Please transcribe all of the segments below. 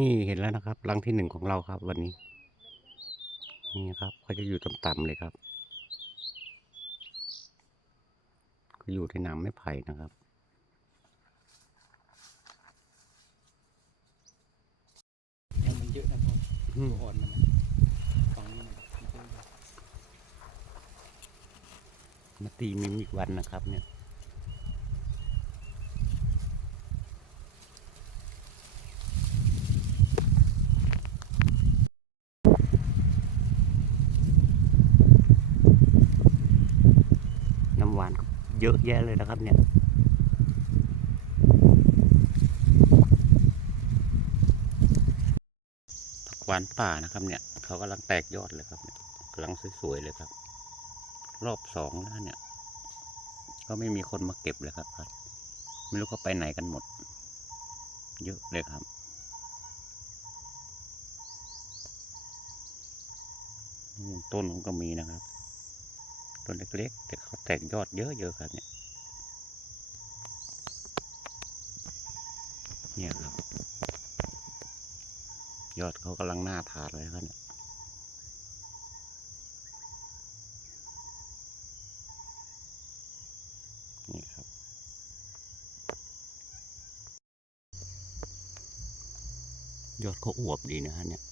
นี่เห็นแล้วนะครับรังที่หนึ่งของเราครับ วันนี้ นี่ครับเขาจะอยู่ต่ำๆเลยครับก็อยู่ในน้ำไม้ไผ่นะครับมันเยอะนะพ่ออืมตัวอ่อนมันนะฟังนี่มันเยอะมาตีมิมอีกวันนะครับเนี่ย น้ำหวานก็ เยอะแยะเลยนะครับเนี่ยผักหวานป่านะครับเนี่ยเขากำลังแตกยอดเลยครับกำลังสวยๆเลยครับ รอบสองแล้วเนี่ย ก็ไม่มีคนมาเก็บเลยครับครับ ไม่รู้เขาไปไหนกันหมด เยอะเลยครับต้นมันก็มีนะครับ ต้นเล็กๆ แต่เขาแตกยอดเยอะๆครับเนี่ย เนี่ยครับ ยอดเขากำลังหน้าทานเลยครับเนี่ยนี่ครับยอดเขาอวบดีนะฮะเนี่ย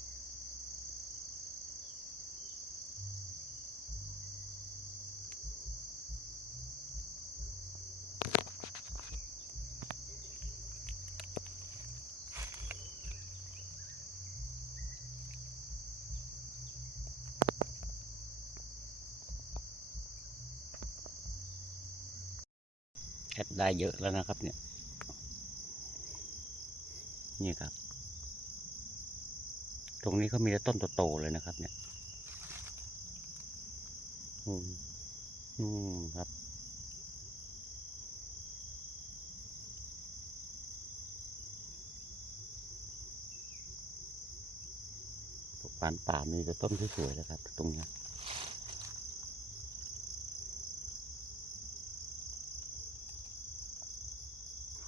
แอดได้เยอะแล้วนะครับ เนี่ย นี่ครับ ตรงนี้เขามีแต่ต้นโตๆเลยนะครับ เนี่ยอืมอืมครับพวกปานป่ามีแต่ต้นสวยๆเลยครับ ตรงนี้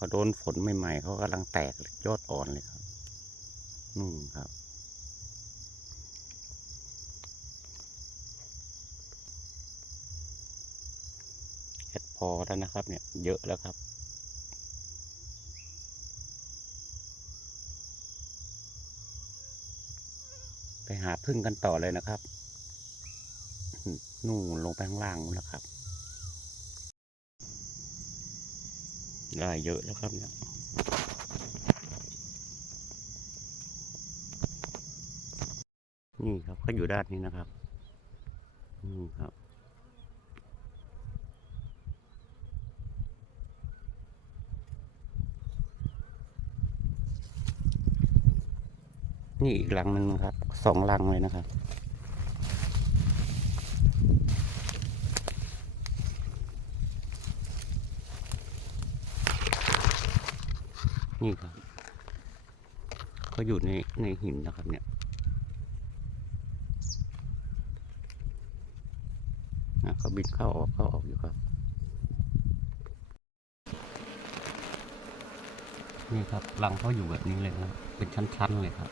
เขาโดนฝนใหม่ๆเขากำลังแตกยอดอ่อนเลยครับนู่นครับเห็ดพอแล้วนะครับเนี่ยเยอะแล้วครับไปหาพึ่งกันต่อเลยนะครับ นู่นลงไปข้างล่างแล้วครับ ได้เยอะแล้วครับเนี่ยนี่ครับเขาอยู่ด้านนี้นะครับนี่ครับ นี่อีกหลังหนึ่งครับสองหลังเลยนะครับ นี่ครับเขาอยู่ในในหินนะครับเนี่ยนะเขาบินเข้าออกเข้าออกอยู่ครับนี่ครับรังเขาอยู่แบบนี้เลยครับ เป็นชั้นๆเลยครับ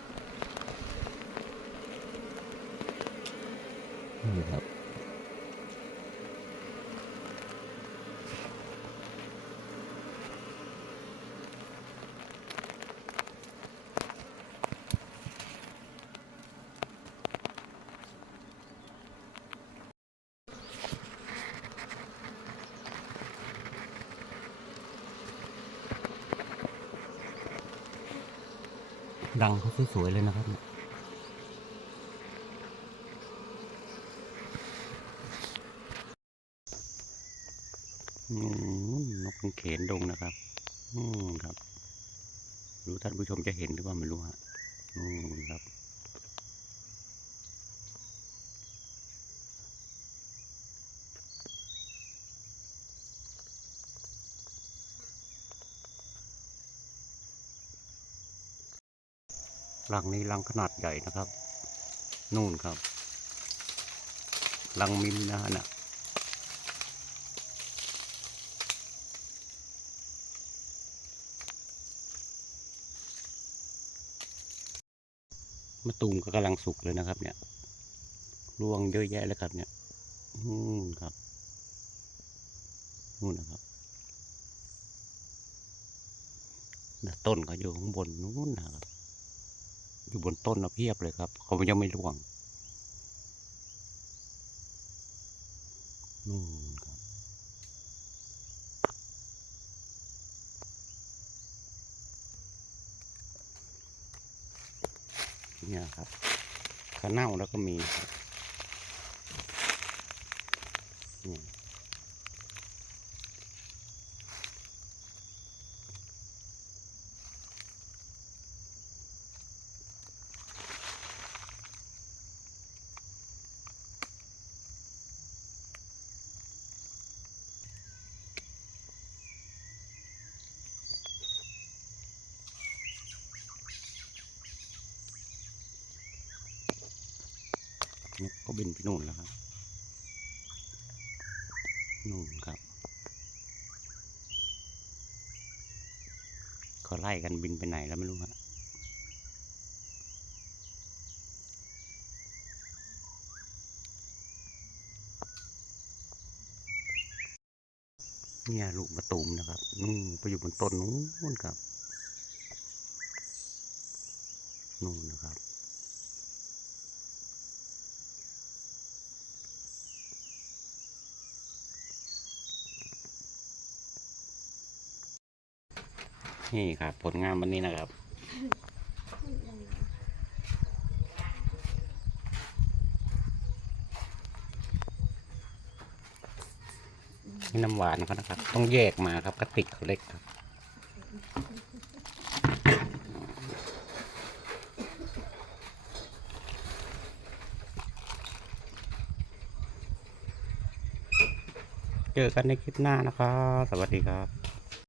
นี่ครับ รังเขาสวยๆเลยนะครับนกเขนดงนะครับอืมครับ รู้ท่านผู้ชมจะเห็นหรือเปล่าไม่รู้ฮะอืมครับ รังนี้รังขนาดใหญ่นะครับ นู่นครับ รังมิมนะฮะน่ะมะตูมก็กำลังสุกเลยนะครับ เนี่ยรวงเยอะแยะเลยครับ เนี่ยอืมครับนู่นนะครับต้นเขาอยู่ข้างบนนู้นนะครับ อยู่บนต้นนะเพียบเลยครับ เขายังไม่ร่วงนู่นครับ เนี่ยครับข้าวเน่าแล้วก็มีครับนี่ นกก็บินไปนู่นแล้วครับ นู่นครับ เขาไล่กันบินไปไหนแล้วไม่รู้ฮะเนี่ยลูกมะตูมนะครับนู่นไปอยู่บนต้นนู้นครับ นู่นนะครับ นี่ครับ ผลงานวันนี้นะครับ นี่น้ำหวานเขานะครับ ต้องแยกมาครับกระติกเขาเล็กครับเจอกันในคลิปหน้านะครับ สวัสดีครับ